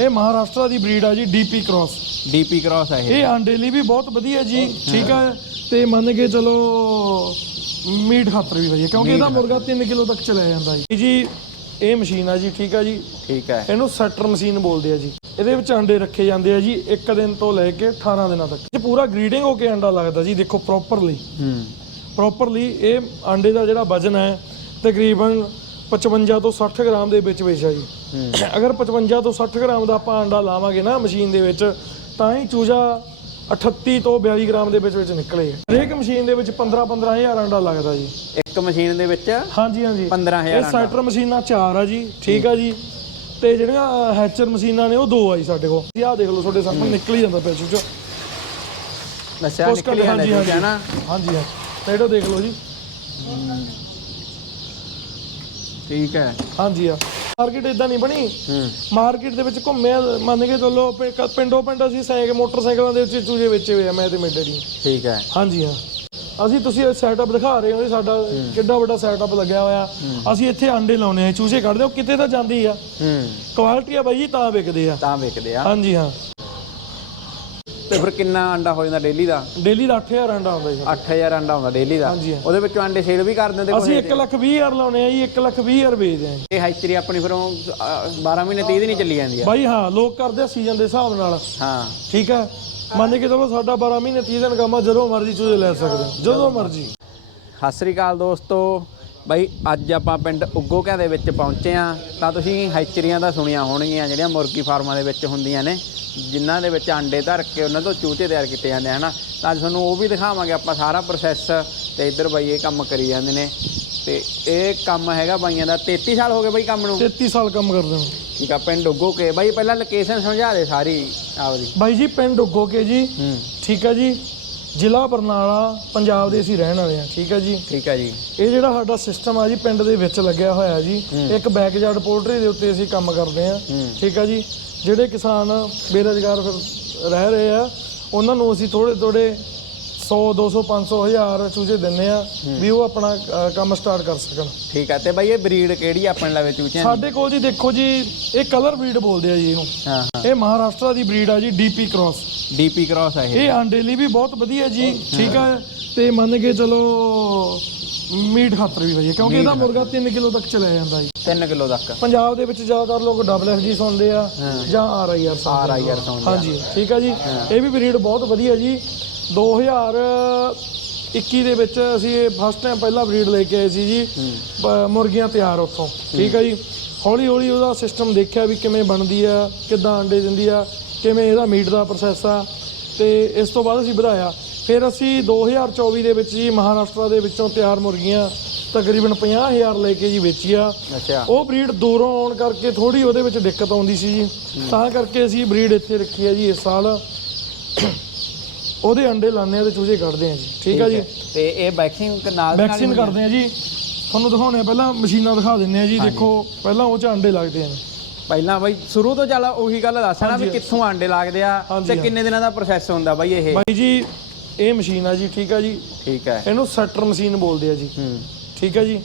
ਇਹ ਮਹਾਰਾਸ਼ਟਰ ਦੀ ਬਰੀਡ ਆ ਜੀ ਡੀਪੀ ਕ੍ਰਾਸ। ਡੀਪੀ ਕ੍ਰਾਸ ਹੈ ਇਹ। ਇਹ ਆਂਡੇ ਲਈ ਵੀ ਬਹੁਤ ਵਧੀਆ ਜੀ ਠੀਕ ਆ? ਤੇ ਮੰਨ ਕੇ ਚਲੋ ਮੀਟ ਖਾਤਰ ਵੀ ਵਧੀਆ ਕਿਉਂਕਿ ਇਹਦਾ ਮੁਰਗਾ 3 ਕਿਲੋ ਤੱਕ ਚਲਾ ਜਾਂਦਾ ਜੀ। ਜੀ ਇਹ ਮਸ਼ੀਨ ਆ ਜੀ ਠੀਕ ਆ ਜੀ? ਠੀਕ ਹੈ ਇਹਨੂੰ ਸੈਟਰ ਮਸ਼ੀਨ ਬੋਲਦੇ ਆ ਜੀ। ਇਹਦੇ ਵਿੱਚ ਅੰਡੇ ਰੱਖੇ ਜਾਂਦੇ ਆ ਜੀ ਇੱਕ ਦਿਨ ਤੋਂ ਲੈ ਕੇ 18 ਦਿਨਾਂ ਤੱਕ। ਇਹ ਪੂਰਾ ਗਰੀਡਿੰਗ ਹੋ ਕੇ ਅੰਡਾ ਲੱਗਦਾ ਜੀ ਦੇਖੋ ਪ੍ਰੋਪਰਲੀ ਹੂੰ। ਪ੍ਰੋਪਰਲੀ ਇਹ ਅੰਡੇ ਦਾ ਜਿਹੜਾ ਵਜਨ ਹੈ ਤਕਰੀਬਨ 55 ਤੋਂ 60 ਗ੍ਰਾਮ ਦੇ ਵਿੱਚ ਵਿੱਚ ਆ ਜੀ ਅਗਰ 55 ਤੋਂ 60 ਗ੍ਰਾਮ ਦਾ ਆਪਾਂ ਅੰਡਾ ਲਾਵਾਂਗੇ ਨਾ ਮਸ਼ੀਨ ਦੇ ਵਿੱਚ ਤਾਂ ਹੀ ਚੂਜਾ 38 ਤੋਂ 42 ਗ੍ਰਾਮ ਦੇ ਵਿੱਚ ਵਿੱਚ ਨਿਕਲੇ ਹਰੇਕ ਮਸ਼ੀਨ ਦੇ ਵਿੱਚ 15 15000 ਅੰਡਾ ਲੱਗਦਾ ਜੀ। ਇੱਕ ਮਸ਼ੀਨ ਦੇ ਵਿੱਚ ਹਾਂਜੀ ਹਾਂਜੀ। 15000 ਇਹ ਸਾਈਟਰ ਮਸ਼ੀਨਾਂ ਚਾਰ ਆ ਜੀ ਠੀਕ ਆ ਜੀ। ਤੇ ਜਿਹੜੀਆਂ ਹੈਚਰ ਮਸ਼ੀਨਾਂ ਨੇ ਉਹ ਦੋ ਆ ਜੀ ਸਾਡੇ ਕੋਲ। ਆਹ ਦੇਖ ਲਓ ਤੁਹਾਡੇ ਸਾਹਮਣੇ ਨਿਕਲ ਹੀ ਜਾਂਦਾ ਪਿਆ ਦੱਸਿਆ ਕੁਛ ਨਿਕਲ ਜਾਂਦਾ ਹਾਂਜੀ, ਹਾਂਜੀ। ਹਾਂ। ਤੇ ਇਹਦਾ ਦੇਖ ਲਓ ਜੀ। ਠੀਕ ਹੈ। ਹਾਂਜੀ ਆ। ਮਾਰਕੀਟ ਇਦਾਂ ਨਹੀਂ ਬਣੀ। ਹੂੰ। ਮਾਰਕੀਟ ਦੇ ਵਿੱਚ ਘੁੰਮਿਆ ਮੰਨ ਕੇ ਚੱਲੋ ਪਿ- ਪਿੰਡੋਂ ਪਿੰਡ ਅਸੀਂ ਸਾਈਕਲ ਮੋਟਰਸਾਈਕਲਾਂ ਦੇ ਵਿੱਚ ਚੂਜੇ ਵੇਚੇ ਹੋਏ ਆ ਮੈਂ ਤੇ ਮੇਰੇ ਡੈਡੀ ਠੀਕ ਹੈ। ਹਾਂਜੀ ਹਾਂ। ਅਸੀਂ ਤੁਸੀਂ ਸੈਟਅਪ ਦਿਖਾ ਰਹੇ ਹੋ ਜੀ ਸਾਡਾ ਕਿੱਡਾ ਵੱਡਾ ਸੈਟਅਪ ਲੱਗਿਆ ਹੋਇਆ। ਅਸੀਂ ਇੱਥੇ ਆਂਡੇ ਲਾਉਨੇ ਆ ਚੂਜੇ ਕੱਢਦੇ ਹੋ ਕਿਤੇ ਤਾਂ ਜਾਂਦੀ ਆ। ਹੂੰ। ਕੁਆਲਿਟੀ ਆ ਬਾਈ ਜੀ ਤਾਂ ਵਿਕਦੇ ਆ। ਤਾਂ ਵਿਕਦੇ ਆ। ਹਾਂਜੀ ਹਾਂ। ਤੇ ਫਿਰ ਕਿੰਨਾ ਅੰਡਾ ਹੋ ਜਾਂਦਾ ਡੇਲੀ ਦਾ? ਡੇਲੀ ਦਾ 8000 ਅੰਡਾ ਆਉਂਦਾ ਜੀ 8000 ਅੰਡਾ ਹੁੰਦਾ ਡੇਲੀ ਦਾ? ਹਾਂਜੀ ਹਾਂ। ਉਹਦੇ ਵਿੱਚੋਂ ਅੰਡੇ ਸੇਲ ਵੀ ਕਰ ਦਿੰਦੇ ਅਸੀਂ 1 ਲੱਖ 20 ਹਜ਼ਾਰ ਲਾਉਨੇ ਆ ਜੀ 1 ਲੱਖ 20 ਹਜ਼ਾਰ ਵੇਚਦੇ ਆ ਜੀ। ਇਹ ਹੈਚਰੀ ਆਪਣੀ ਫਿਰ ਉਹ, ਅ, 12 ਮਹੀਨੇ 30 ਦਿਨ ਹੀ ਚੱਲੀ ਜਾਂਦੀ ਆ? ਬਾਈ ਹਾਂ ਲੋਕ ਕਰਦੇ ਆ ਸੀਜ਼ਨ ਦੇ ਹਿਸਾਬ ਨਾਲ। ਹਾਂ। ਠੀਕ ਹੈ? ਮੰਨ ਕੇ ਚਲੋ ਸਾਡਾ 12 ਮਹੀਨੇ 30 ਦਿਨ ਕੰਮ ਆ ਜਦੋਂ ਮਰਜ਼ੀ ਚੂਜੇ ਲੈ ਸਕਦੇ ਹੋ, ਜਦੋਂ ਮਰਜ਼ੀ। ਸਤਿ ਸ੍ਰੀ ਅਕਾਲ ਦੋਸਤੋ। ਬਾਈ ਅੱਜ ਆਪਾਂ ਪਿੰਡ ਉਗੋਕਿਆਂ ਦੇ ਵਿੱਚ ਪਹੁੰਚੇ ਆ ਤਾਂ ਤੁਸੀਂ ਹੈਚਰੀਆਂ ਦਾ ਸੁਣੀਆਂ ਹੋਣਗੀਆਂ ਜਿਹੜੀਆਂ ਮੁਰਗੀ ਫਾਰਮਾਂ ਦੇ ਵਿੱਚ ਹੁੰਦੀਆਂ ਨੇ। ਜਿਨ੍ਹਾਂ ਦੇ ਵਿੱਚ ਆਂਡੇ ਧਰ ਕੇ ਉਹਨਾਂ ਤੋਂ ਚੂਚੇ ਤਿਆਰ ਕੀਤੇ ਜਾਂਦੇ ਆ ਹਨਾ? ਤਾਂ ਅੱਜ ਤੁਹਾਨੂੰ ਉਹ ਵੀ ਦਿਖਾਵਾਂਗੇ ਆਪਾਂ ਸਾਰਾ ਪ੍ਰੋਸੈਸ ਤੇ ਇੱਧਰ ਬਾਈ ਇਹ ਕੰਮ ਕਰੀ ਜਾਂਦੇ ਨੇ। ਤੇ ਇਹ ਕੰਮ ਹੈਗਾ ਬਾਈਆਂ ਦਾ 33 ਸਾਲ ਹੋ ਗਏ ਬਾਈ ਕੰਮ ਨੂੰ? 33 ਸਾਲ ਕੰਮ ਕਰਦੇ ਹਾਂ ਠੀਕ ਆ ਪਿੰਡ ਉਗੋਕੇ ਬਾਈ ਪਹਿਲਾਂ ਲੋਕੇਸ਼ਨ ਸਮਝਾ ਦੇ ਸਾਰੀ ਆਪਦੀ ਬਾਈ ਜੀ ਪਿੰਡ ਉੱਗੋਕੇ ਜੀ। ਹੂੰ। ਠੀਕ ਹੈ ਜੀ। ਜ਼ਿਲ੍ਹਾ ਬਰਨਾਲਾ ਪੰਜਾਬ ਦੇ ਅਸੀਂ ਰਹਿਣ ਵਾਲੇ ਹਾਂ ਠੀਕ ਹੈ ਜੀ। ਠੀਕ ਆ ਜੀ। ਇਹ ਜਿਹੜਾ ਸਾਡਾ ਸਿਸਟਮ ਆ ਜੀ ਪਿੰਡ ਦੇ ਵਿੱਚ ਲੱਗਿਆ ਹੋਇਆ ਜੀ। ਇੱਕ ਬੈਕਯਾਰਡ ਪੋਲਟਰੀ ਦੇ ਉੱਤੇ ਅਸੀਂ ਕੰਮ ਕਰਦੇ ਆ। ਠੀਕ ਆ ਜੀ। ਜਿਹੜੇ ਕਿਸਾਨ ਬੇਰੁਜ਼ਗਾਰ ਫਿਰ ਰਹਿ ਰਹੇ ਆ ਉਹਨਾਂ ਨੂੰ ਅਸੀਂ ਥੋੜੇ ਥੋੜੇ 100 200 500 ਹਜ਼ਾਰ ਚੂਜੇ ਦਿੰਨੇ ਆ ਵੀ ਉਹ ਆਪਣਾ ਅ, ਕੰਮ ਸਟਾਰਟ ਕਰ ਸਕਣ। ਠੀਕ ਆ ਤੇ ਬਾਈ ਇਹ ਬਰੀਡ ਕਿਹੜੀ ਆ ਆਪਣੇ ਲਵੇ ਚੂਚਿਆਂ ਦੀ? ਸਾਡੇ ਕੋਲ ਜੀ ਦੇਖੋ ਜੀ ਇਹ ਕਲਰ ਬਰੀਡ ਬੋਲਦੇ ਆ ਜੀ ਇਹਨੂੰ। ਹਾਂ ਹਾਂ। ਇਹ ਮਹਾਰਾਸ਼ਟਰ ਦੀ ਬਰੀਡ ਆ ਜੀ ਡੀਪੀ ਕ੍ਰਾਸ ਡੀਪੀ ਕ੍ਰਾਸ ਹੈ ਇਹ। ਇਹ ਆਂਡੇ ਲਈ ਵੀ ਬਹੁਤ ਵਧੀਆ ਜੀ ਠੀਕ ਆ। ਤੇ ਮੰਨ ਕੇ ਚਲੋ ਮੀਟ ਖਾਤਰ ਵੀ ਵਧੀਆ ਕਿਉਂਕਿ ਇਹਦਾ ਮੁਰਗਾ 3 ਕਿਲੋ ਤੱਕ ਚਲਾ ਜਾਂਦਾ ਜੀ। 3 ਕਿਲੋ ਤੱਕ। ਪੰਜਾਬ ਦੇ ਵਿੱਚ ਜ਼ਿਆਦਾਤਰ ਲੋਕ ਡਬਲ ਐਫ ਜੀ ਸੁਣਦੇ ਆ ਜਾਂ R I R R I R sound ਹਾਂਜੀ ਠੀਕ ਆ ਜੀ। ਇਹ ਵੀ ਬਰੀਡ ਬਹੁਤ ਵਧੀਆ ਜੀ। 2021 ਦੇ ਵਿੱਚ ਅਸੀਂ ਇਹ ਫਸਟ ਟਾਈਮ ਪਹਿਲਾ ਬਰੀਡ ਲੈ ਕੇ ਆਏ ਸੀ ਜੀ। ਬ- ਮੁਰਗੀਆਂ ਤਿਆਰ ਉੱਥੋਂ ਠੀਕ ਆ ਜੀ। ਹੌਲੀ ਹੌਲੀ ਉਹਦਾ ਸਿਸਟਮ ਦੇਖਿਆ ਵੀ ਕਿਵੇਂ ਬਣਦੀ ਆ ਕਿੱਦਾਂ ਅੰਡੇ ਦਿੰਦੀ ਆ। ਕਿਵੇਂ ਇਹਦਾ ਮੀਟ ਦਾ ਪ੍ਰੋਸੈਸ ਆ ਤੇ ਇਸ ਤੋਂ ਬਾਅਦ ਅਸੀਂ ਵਧਾਇਆ। ਫਿਰ ਅਸੀਂ 2024 ਦੇ ਵਿੱਚ ਜੀ ਮਹਾਰਾਸ਼ਟਰ ਦੇ ਵਿੱਚੋਂ ਤਿਆਰ ਮੁਰਗੀਆਂ ਤਕਰੀਬਨ 50000 ਲੈ ਕੇ ਜੀ ਵੇਚੀ ਆ ਅੱਛਾ। ਉਹ ਬਰੀਡ ਦੂਰੋਂ ਆਉਣ ਕਰਕੇ ਥੋੜੀ ਉਹਦੇ ਵਿੱਚ ਦਿੱਕਤ ਆਉਂਦੀ ਸੀ ਜੀ। ਤਾਂ ਕਰਕੇ ਅਸੀਂ ਬਰੀਡ ਇੱਥੇ ਰੱਖੀ ਹੈ ਜੀ ਇਸ ਸਾਲ। ਉਹਦੇ ਅੰਡੇ ਲਾਉਂਦੇ ਆ ਤੇ ਚੂਜੇ ਕੱਢਦੇ ਆ ਜੀ। ਠੀਕ ਆ ਜੀ? ਤੇ ਇਹ ਵੈਕਸਿੰਗ ਨਾਲ ਵੈਕਸੀਨ ਕਰਦੇ ਆ ਜੀ। ਤੁਹਾਨੂੰ ਦਿਖਾਉਣੇ ਪਹਿਲਾਂ ਮਸ਼ੀਨਾਂ ਦਿਖਾ ਦਿੰਨੇ ਆ ਜੀ। ਦੇਖੋ ਪਹਿਲਾਂ ਉਹ ਚ ਅੰਡੇ ਲੱਗਦੇ ਆ ਪਹਿਲਾਂ ਬਾਈ ਸ਼ੁਰੂ ਤੋਂ ਚੱਲ ਉਹੀ ਗੱਲ ਦੱਸਣਾ ਵੀ ਕਿੱਥੋਂ ਆਂਡੇ ਲੱਗਦੇ ਆ ਤੇ ਹਾਂ। ਕਿੰਨੇ ਦਿਨਾਂ ਦਾ ਪ੍ਰੋਸੈਸ ਹੁੰਦਾ ਬਾਈ ਇਹ? ਬਾਈ ਜੀ ਇਹ ਮਸ਼ੀਨ ਆ ਜੀ ਠੀਕ ਆ ਜੀ? ਠੀਕ ਹੈ ਇਹਨੂੰ ਸੈਟਰ ਮਸ਼ੀਨ ਬੋਲਦੇ ਆ ਜੀ। ਹੂੰ। ਠੀਕ ਆ ਜੀ?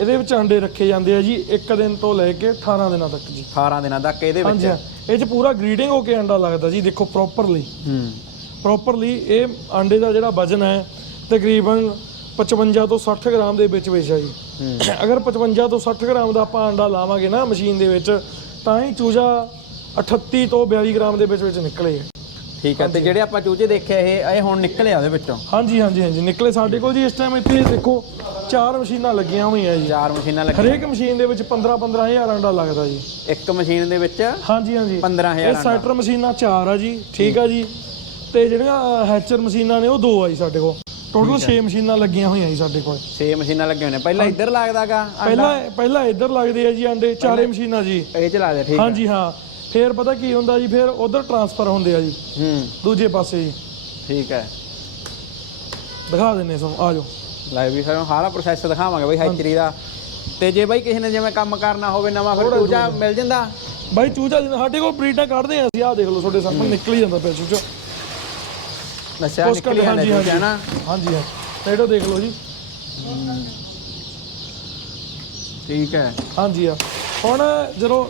ਇਹਦੇ ਵਿੱਚ ਅੰਡੇ ਰੱਖੇ ਜਾਂਦੇ ਆ ਜੀ ਇੱਕ ਦਿਨ ਤੋਂ ਲੈ ਕੇ 18 ਦਿਨਾਂ ਤੱਕ ਜੀ। 18 ਦਿਨਾਂ ਤੱਕ ਇਹਦੇ ਵਿੱਚ? ਹਾਂ। ਇਹ ਚ ਪੂਰਾ ਗਰੀਡਿੰਗ ਹੋ ਕੇ ਅੰਡਾ ਲੱਗਦਾ ਜੀ ਦੇਖੋ ਪ੍ਰੋਪਰਲੀ ਹੂੰ। ਪ੍ਰੋਪਰਲੀ ਇਹ ਆਂਡੇ ਦਾ ਜਿਹੜਾ ਵਜਨ ਹੈ ਤਕਰੀਬਨ 55 ਤੋਂ 60 ਗ੍ਰਾਮ ਦੇ ਵਿੱਚ ਵਿੱਚ ਜੀ। ਅਗਰ 55 ਤੋਂ 60 ਗ੍ਰਾਮ ਦਾ ਆਪਾਂ ਅੰਡਾ ਲਾਵਾਂਗੇ ਨਾ ਮਸ਼ੀਨ ਦੇ ਵਿੱਚ ਤਾਂ ਹੀ ਚੂਜਾ 38 ਤੋਂ 42 ਗ੍ਰਾਮ ਦੇ ਵਿੱਚ ਵਿੱਚ ਨਿਕਲੇਗਾ ਠੀਕ ਹੈ ਤੇ ਜਿਹੜੇ ਆਪਾਂ ਚੂਚੇ ਦੇਖੇ ਇਹ ਇਹ ਹੁਣ ਨਿਕਲੇ ਆ ਉਹਦੇ ਵਿੱਚੋਂ? ਹਾਂਜੀ ਹਾਂਜੀ ਹਾਂਜੀ ਨਿਕਲੇ ਸਾਡੇ ਕੋਲ ਜੀ ਇਸ ਟਾਈਮ ਇੱਥੇ ਦੇਖੋ ਚਾਰ ਮਸ਼ੀਨਾਂ ਲੱਗੀਆਂ ਹੋਈਆਂ ਜੀ। ਚਾਰ ਮਸ਼ੀਨਾਂ ਲੱਗ ਹਰੇਕ ਮਸ਼ੀਨ ਦੇ ਵਿੱਚ 15 15000 ਅੰਡਾ ਲੱਗਦਾ ਜੀ। ਇੱਕ ਮਸ਼ੀਨ ਦੇ ਵਿੱਚ ਹਾਂਜੀ ਹਾਂਜੀ। 15000 ਇਹ ਸਾਈਟਰ ਮਸ਼ੀਨਾਂ ਚਾਰ ਆ ਜੀ ਠੀਕ ਆ ਜੀ। ਤੇ ਜਿਹੜੀਆਂ ਹੈਚਰ ਮਸ਼ੀਨਾਂ ਨੇ ਉਹ ਦੋ ਆ ਜੀ ਸਾਡੇ ਕੋਲ। ਟੋਟਲ 6 ਮਸ਼ੀਨਾਂ ਲੱਗੀਆਂ ਹੋਈਆਂ ਜੀ ਸਾਡੇ ਕੋਲ। 6 ਮਸ਼ੀਨਾਂ ਲੱਗੀਆਂ ਹੋਈਆਂ। ਨੇ ਪਹਿਲਾਂ ਇੱਧਰ ਲੱਗਦਾਗਾ ਪਹਿਲਾਂ ਪਹਿਲਾਂ ਇੱਧਰ ਲੱਗਦੇ ਆ ਜੀ ਅੰਡੇ ਚਾਰੇ ਮਸ਼ੀਨਾਂ ਜੀ। ਇਹ ਚ ਲੱਗਦੇ ਠੀਕ ਹਾਂਜੀ ਹਾਂ। ਫਿਰ ਪਤਾ ਕੀ ਹੁੰਦਾ ਜੀ ਫਿਰ ਉਧਰ ਟਰਾਂਸਫਰ ਹੁੰਦੇ ਆ ਜੀ। ਹੂੰ। ਦੂਜੇ ਪਾਸੇ ਜੀ। ਠੀਕ ਹੈ ਦਿਖਾ ਦਿੰਨੇ ਸੋ ਆ ਜਾਓ। ਲੈ ਵੀ ਸਾਨੂੰ ਸਾਰਾ ਪ੍ਰੋਸੈਸ ਦਿਖਾਵਾਂਗੇ ਬਈ ਹੈਚਰੀ ਦਾ। ਤੇ ਜੇ ਬਾਈ ਕਿਸੇ ਨੇ ਜਿਵੇਂ ਕੰਮ ਕਰਨਾ ਹੋਵੇ ਨਵਾਂ ਫਿਰ ਚੂਚਾ ਮਿਲ ਜਾਂਦਾ? ਬਾਈ ਚੂਚਾ ਸਾਡੇ ਕੋਲ ਬਰੀਡਾਂ ਕੱਢਦੇ ਆ ਅਸੀਂ ਆਹ ਦੇਖ ਲਓ ਤੁਹਾਡੇ ਸਾਹਮਣੇ ਨਿਕਲ ਹੀ ਜਾਂਦਾ ਪਿਆ ਚੂਚਾ। ਨਸ਼ਾ ਕੁਛ ਨਿਕਲ ਜਾਂਦਾ ਹਾਂਜੀ ਹਾਂਜੀ। ਨਾ? ਹਾਂਜੀ ਹਾਂ ਦੇਖ ਲਓ ਜੀ। ਠੀਕ ਹੈ। ਹਾਂਜੀ ਆ ਹੁਣ ਜਦੋਂ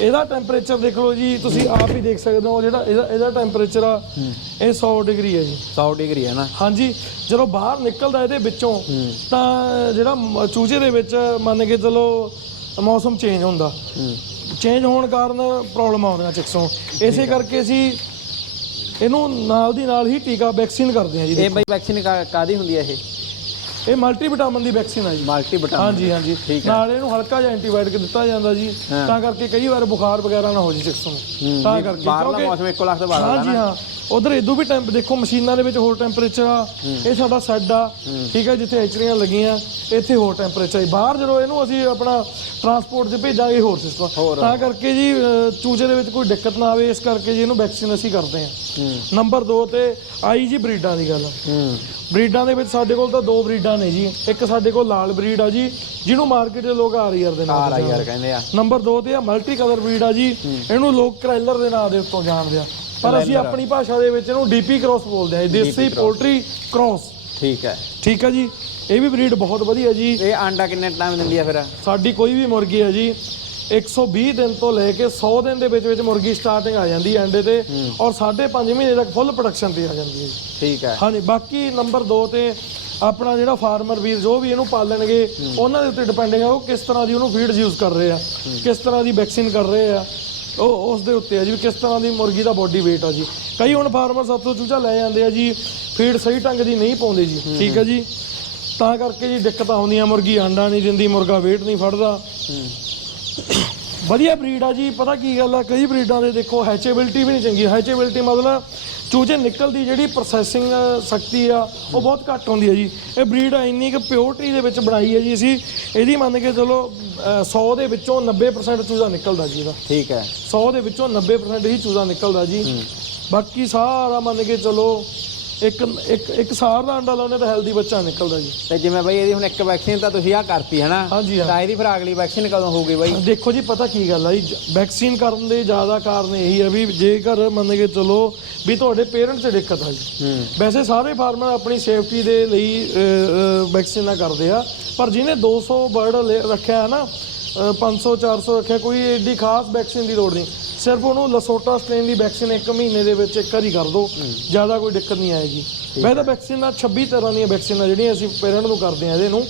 ਇਹਦਾ ਟੈਂਪਰੇਚਰ ਦੇਖ ਲਓ ਜੀ ਤੁਸੀਂ ਆਪ ਹੀ ਦੇਖ ਸਕਦੇ ਹੋ ਜਿਹੜਾ ਇਹਦਾ ਇਹਦਾ ਟੈਂਪਰੇਚਰ ਆ ਇਹ 100 ਡਿਗਰੀ ਹੈ ਜੀ। 100 ਡਿਗਰੀ ਹੈ ਨਾ? ਹਾਂਜੀ ਜਦੋਂ ਬਾਹਰ ਨਿਕਲਦਾ ਇਹਦੇ ਵਿੱਚੋਂ ਤਾਂ ਜਿਹੜਾ ਮ- ਚੂਚੇ ਦੇ ਵਿੱਚ ਮੰਨ ਕੇ ਚਲੋ ਮੌਸਮ ਚੇਂਜ ਹੁੰਦਾ। ਚੇਂਜ ਹੋਣ ਕਾਰਨ ਪ੍ਰੋਬਲਮ ਆਉਂਦੀਆਂ ਚਿਕਸ। ਇਸੇ ਕਰਕੇ ਅਸੀਂ ਇਹਨੂੰ ਨਾਲ ਦੀ ਨਾਲ ਹੀ ਟੀਕਾ ਵੈਕਸੀਨ ਕਰਦੇ ਹਾਂ ਜੀ ਇਹ ਬਈ ਵੈਕਸੀਨ ਕਾਦੀ ਹੁੰਦੀ ਹੈ ਇਹ? ਇਹ ਮਲਟੀ ਵਿਟਾਮਿਨ ਦੀ ਵੈਕਸੀਨ ਆ ਜੀ। ਮਲਟੀ ਵਿਟਾਮਿਨ ਹਾਂਜੀ ਹਾਂਜੀ। ਠੀਕ ਹੈ। ਨਾਲ ਇਹਨੂੰ ਹਲਕਾ ਜਿਹਾ ਐਂਟੀਬਾਇਓਟਿਕ ਦਿੱਤਾ ਜਾਂਦਾ ਜੀ। ਤਾਂ ਕਰਕੇ ਕਈ ਵਾਰ ਬੁਖਾਰ ਵਗੈਰਾ ਨਾ ਹੋ ਜੀ ਚਿਕਸ ਨੂੰ। ਤਾਂ ਕਰਕੇ ਬਾਹਰਲਾ ਮੌਸਮ ਇੱਕੋ ਲੱਖ ਤੋਂ ਬਾਹਰ ਹਾਂਜੀ ਹਾਂ। ਉਧਰ ਇਦੋਂ ਵੀ ਟੈਂਪ ਦੇਖੋ ਮਸ਼ੀਨਾਂ ਦੇ ਵਿੱਚ ਹੋਰ ਟੈਂਪਰੇਚਰ ਆ ਇਹ ਸਾਡਾ ਸੈੱਡ ਆ ਠੀਕ ਹੈ ਜਿੱਥੇ ਐਚਰੀਆਂ ਲੱਗੀਆਂ ਇੱਥੇ ਹੋਰ ਟੈਂਪਰੇਚਰ ਹੈ ਬਾਹਰ ਜਦੋਂ ਇਹਨੂੰ ਅਸੀਂ ਆਪਣਾ ਟਰਾਂਸਪੋਰਟ 'ਚ ਭੇਜਾਂਗੇ ਹੋਰ ਸਿਸਟਮ ਤਾਂ ਕਰਕੇ ਜੀ ਚੂਚੇ ਦੇ ਵਿੱਚ ਕੋਈ ਦਿੱਕਤ ਨਾ ਆਵੇ ਇਸ ਕਰਕੇ ਜੀ ਇਹਨੂੰ ਵੈਕਸੀਨ ਅਸੀਂ ਕਰਦੇ ਹਾਂ। ਨੰਬਰ 2 ਤੇ ਆਈ ਜੀ ਬਰੀਡਾਂ ਦੀ ਗੱਲ। ਹੂੰ। ਬਰੀਡਾਂ ਦੇ ਵਿੱਚ ਸਾਡੇ ਕੋਲ ਤਾਂ ਦੋ ਬਰੀਡਾਂ ਨੇ ਜੀ। ਇੱਕ ਸਾਡੇ ਕੋਲ ਲਾਲ ਬਰੀਡ ਆ ਜੀ ਜਿਹਨੂੰ ਮਾਰਕੀਟ ਦੇ ਲੋਕ ਆਰੀਅਰ ਦੇ ਨਾਮ ਆ। ਯਾਰ ਕਹਿੰਦੇ ਆ। ਨੰਬਰ 2 ਤੇ ਆ ਮਲਟੀ ਕਲਰ ਬਰੀਡ ਆ ਜੀ। ਇਹਨੂੰ ਲੋਕ ਕਰੈਲਰ ਦੇ ਨਾਂ ਦੇ ਉੱਤੋਂ ਜਾਣਦੇ ਆ। ਪਰ ਅਸੀਂ ਆਪਣੀ ਭਾਸ਼ਾ ਦੇ ਵਿੱਚ ਇਹਨੂੰ ਡੀਪੀ ਕ੍ਰਾਸ ਬੋਲਦੇ ਆ ਦੇਸੀ ਪੋਲਟਰੀ ਕ੍ਰਾਸ। ਠੀਕ ਹੈ। ਠੀਕ ਆ ਜੀ? ਇਹ ਵੀ ਬਰੀਡ ਬਹੁਤ ਵਧੀਆ ਜੀ। ਇਹ ਆਂਡਾ ਕਿੰਨੇ ਟਾਈਮ ਦਿੰਦੀ ਆ ਫਿਰ? ਸਾਡੀ ਕੋਈ ਵੀ ਮੁਰਗੀ ਹੈ ਜੀ 120 ਦਿਨ ਤੋਂ ਲੈ ਕੇ 100 ਦਿਨ ਦੇ ਵਿੱਚ ਵਿੱਚ ਮੁਰਗੀ ਸਟਾਰਟਿੰਗ ਆ ਜਾਂਦੀ ਹੈ ਅੰਡੇ ਤੇ ਔਰ 5.5 ਮਹੀਨੇ ਤੱਕ ਫੁੱਲ ਪ੍ਰੋਡਕਸ਼ਨ ਤੇ ਆ ਜਾਂਦੀ ਹੈ ਠੀਕ ਹੈ। ਹਾਂਜੀ ਬਾਕੀ ਨੰਬਰ 2 ਤੇ ਆਪਣਾ ਜਿਹੜਾ ਫਾਰਮਰ ਵੀਰ ਜੋ ਵੀ ਇਹਨੂੰ ਪਾਲਣਗੇ ਉਹਨਾਂ ਦੇ ਉੱਤੇ ਡਿਪੈਂਡਿੰਗ ਆ ਉਹ ਕਿਸ ਤਰ੍ਹਾਂ ਦੀ ਉਹਨੂੰ ਫੀਡ ਯੂਜ਼ ਕਰ ਰਹੇ ਆ ਕਿਸ ਤਰ੍ਹਾਂ ਦੀ ਵੈਕਸੀਨ ਕਰ ਰਹੇ ਆ ਉਹ ਉਸ ਦੇ ਉੱਤੇ ਆ ਜੀ ਵੀ ਕਿਸ ਤਰ੍ਹਾਂ ਦੀ ਮੁਰਗੀ ਦਾ ਬੋਡੀ weight ਆ ਜੀ। ਕਈ ਹੁਣ ਫਾਰਮਰ ਸਾਤੋਂ ਚੂਚਾ ਲੈ ਜਾਂਦੇ ਆ ਜੀ ਫੀਡ ਸਹੀ ਢੰਗ ਦੀ ਨਹੀਂ ਪਾਉਂਦੇ ਜੀ ਠੀਕ ਹੈ ਜੀ। ਤਾਂ ਕਰਕੇ ਜੀ ਦਿੱਕਤਾਂ ਆਉਂਦੀਆਂ ਮੁਰਗੀ ਆਂਡਾ ਨਹੀਂ ਦਿੰਦੀ ਮੁਰਗਾ weight ਨਹੀਂ ਫੜਦਾ। ਵਧੀਆ ਬਰੀਡ ਆ ਜੀ ਪਤਾ ਕੀ ਗੱਲ ਆ ਕਈ ਬਰੀਡਾਂ ਦੇ ਦੇਖੋ ਹੈਚੇਬਿਲਟੀ ਵੀ ਨਹੀਂ ਚੰਗੀ। ਹੈਚੇਬਿਲਟੀ ਮਤਲਬ ਚੂਜੇ ਨਿਕਲਦੀ ਜਿਹੜੀ ਪ੍ਰੋਸੈਸਿੰਗ ਸ਼ਕਤੀ ਆ ਉਹ ਬਹੁਤ ਘੱਟ ਹੁੰਦੀ ਹੈ ਜੀ। ਇਹ ਬਰੀਡ ਇੰਨੀ ਕਿ ਪਿਓਰਟੀ ਦੇ ਵਿੱਚ ਬਣਾਈ ਹੈ ਜੀ ਅਸੀਂ। ਇਹਦੀ ਮੰਨ ਕੇ ਚਲੋ 100 ਦੇ ਵਿੱਚੋਂ 90% ਚੂਜ਼ਾ ਨਿਕਲਦਾ ਜੀ ਇਹਦਾ। ਠੀਕ ਹੈ। 100 ਦੇ ਵਿੱਚੋਂ 90% ਹੀ ਚੂਜ਼ਾ ਨਿਕਲਦਾ ਜੀ। ਬਾਕੀ ਸਾਰਾ ਮੰਨ ਕੇ ਚਲੋ ਇੱਕ ਇੱਕ ਇੱਕ ਸਾਰ ਦਾ ਅੰਡਾ ਲਾਉਣੇ ਤਾਂ ਹੈਲਦੀ ਬੱਚਾ ਨਿਕਲਦਾ ਜੀ। ਤੇ ਜਿਵੇਂ ਬਈ ਇਹਦੀ ਹੁਣ ਇੱਕ ਵੈਕਸੀਨ ਤਾਂ ਤੁਸੀਂ ਆ ਕਰਤੀ ਹੈ ਨਾ ਹਾਂਜੀ ਹਾਂ। ਤਾਂ ਇਹਦੀ ਫਿਰ ਅਗਲੀ ਵੈਕਸੀਨ ਕਦੋਂ ਹੋਊਗੀ ਬਈ? ਦੇਖੋ ਜੀ ਪਤਾ ਕੀ ਗੱਲ ਆ ਜੀ ਵੈਕਸੀਨ ਕਰਨ ਦੇ ਜ਼ਿਆਦਾ ਕਾਰਨ ਇਹੀ ਆ ਵੀ ਜੇਕਰ ਮੰਨ ਕੇ ਚਲੋ ਵੀ ਤੁਹਾਡੇ ਪੇਰੈਂਟਸ 'ਚ ਦਿੱਕਤ ਆ ਜੀ। ਵੈਸੇ ਸਾਰੇ ਫਾਰਮਰ ਆਪਣੀ ਸੇਫਟੀ ਦੇ ਲਈ ਵੈਕਸੀਨਾਂ ਕਰਦੇ ਆ ਪਰ ਜਿਹਨੇ 200 ਬਰਡ ਰੱਖਿਆ ਹੈ ਨਾ 500 400 ਰੱਖਿਆ ਕੋਈ ਏਡੀ ਖਾਸ ਵੈਕਸੀਨ ਦੀ ਲੋੜ ਨਹੀਂ। ਸਿਰਫ ਉਹਨੂੰ ਲਸੋਟਾ ਸਟ੍ਰੇਨ ਦੀ ਵੈਕਸੀਨ ਇੱਕ ਮਹੀਨੇ ਦੇ ਵਿੱਚ ਇੱਕ ਵਾਰੀ ਕਰ ਦਿਓ ਜ਼ਿਆਦਾ ਕੋਈ ਦਿੱਕਤ ਨਹੀਂ ਆਏਗੀ। ਵੈਸੇ ਵੈਕਸੀਨ ਨਾਲ 26 ਤਰ੍ਹਾਂ ਦੀਆਂ ਵੈਕਸੀਨਾਂ ਜਿਹੜੀਆਂ ਅਸੀਂ ਪੇਰੈਂਟ ਨੂੰ ਕਰਦੇ ਆ ਇਹਦੇ ਨੂੰ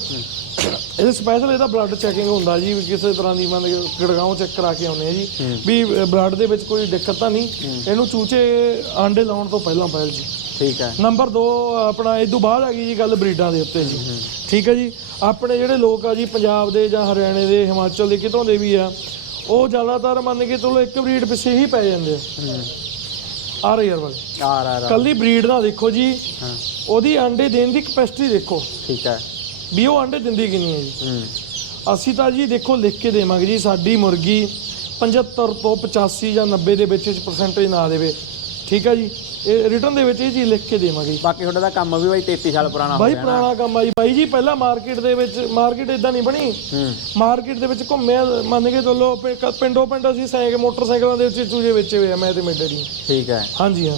ਇਹਦੇ ਸਪੈਸ਼ਲ ਇਹਦਾ ਬਲੱਡ ਚੈਕਿੰਗ ਹੁੰਦਾ ਜੀ ਕਿਸੇ ਤਰ੍ਹਾਂ ਦੀ ਮੰਨ ਗੜਗਾਉਂ ਚੈੱਕ ਕਰਾ ਕੇ ਆਉਂਦੇ ਆ ਜੀ। ਵੀ ਬਲੱਡ ਦੇ ਵਿੱਚ ਕੋਈ ਦਿੱਕਤ ਤਾਂ ਨਹੀਂ। ਇਹਨੂੰ ਚੂਚੇ ਆਂਡੇ ਲਾਉਣ ਤੋਂ ਪਹਿਲਾਂ ਪਹਿਲ ਜੀ। ਠੀਕ ਹੈ। ਨੰਬਰ 2 ਆਪਣਾ ਇਸ ਤੋਂ ਬਾਅਦ ਆ ਗਈ ਜੀ ਗੱਲ ਬਰੀਡਾਂ ਦੇ ਉੱਤੇ ਜੀ। ਠੀਕ ਹੈ ਜੀ। ਆਪਣੇ ਜਿਹੜੇ ਲੋਕ ਆ ਜੀ ਪੰਜਾਬ ਦੇ ਜਾਂ ਹਰਿਆਣੇ ਦੇ ਹਿਮਾਚਲ ਦੇ ਕਿਤੋਂ ਦੇ ਵੀ ਆ ਉਹ ਜ਼ਿਆਦਾਤਰ ਮੰਨ ਕੇ ਚਲੋ ਇੱਕ ਬਰੀਡ ਪਿੱਛੇ ਹੀ ਪੈ ਜਾਂਦੇ ਆ। ਆ ਰਹੀ ਯਾਰ ਵਾਲੇ ਆ ਰਾ ਰਾ। ਕੱਲੀ ਬਰੀਡ ਦਾ ਦੇਖੋ ਜੀ ਹਾਂ। ਉਹਦੀ ਅੰਡੇ ਦੇਣ ਦੀ ਕਪੈਸਿਟੀ ਦੇਖੋ। ਠੀਕ ਹੈ। ਵੀ ਉਹ ਅੰਡੇ ਦਿੰਦੀ ਕਿੰਨੀ ਹੈ ਜੀ। ਹੂੰ। ਅਸੀਂ ਤਾਂ ਜੀ ਦੇਖੋ ਲਿਖ ਕੇ ਦੇਵਾਂਗੇ ਜੀ ਸਾਡੀ ਮੁਰਗੀ 75 ਤੋਂ 85 ਜਾਂ 90 ਦੇ ਵਿੱਚ ਵਿੱਚ ਪਰਸੈਂਟੇਜ ਨਾ ਦੇਵੇ। ਠੀਕ ਹੈ ਜੀ? ਇਹ ਰਿਟਰਨ ਦੇ ਵਿੱਚ ਇਹ ਚੀਜ਼ ਲਿਖ ਕੇ ਦੇਵਾਂਗੇ ਜੀ। ਬਾਕੀ ਤੁਹਾਡਾ ਤਾਂ ਕੰਮ ਵੀ ਬਾਈ 33 ਸਾਲ ਪੁਰਾਣਾ ਹੋ ਬਾਈ ਗਿਆ ਪੁਰਾਣਾ ਕੰਮ ਆ ਜੀ। ਬਾਈ ਜੀ ਪਹਿਲਾਂ ਮਾਰਕੀਟ ਦੇ ਵਿੱਚ ਮਾਰਕੀਟ ਇਦਾਂ ਨਹੀਂ ਬਣੀ। ਹੂੰ। ਮਾਰਕੀਟ ਦੇ ਵਿੱਚ ਘੁੰਮਿਆ ਮੰਨ ਕੇ ਚੱਲੋ ਪਿ- ਪਿੰਡੋਂ ਪਿੰਡ ਅਸੀਂ ਸਾਈਕਲ ਮੋਟਰਸਾਈਕਲਾਂ ਦੇ ਉੱਤੇ ਚੂਜੇ ਵੇਚੇ ਹੋਏ ਆ ਮੈਂ ਤੇ ਮੇਰੇ ਡੈਡੀ ਠੀਕ ਹੈ ਹਾਂਜੀ ਹਾਂ।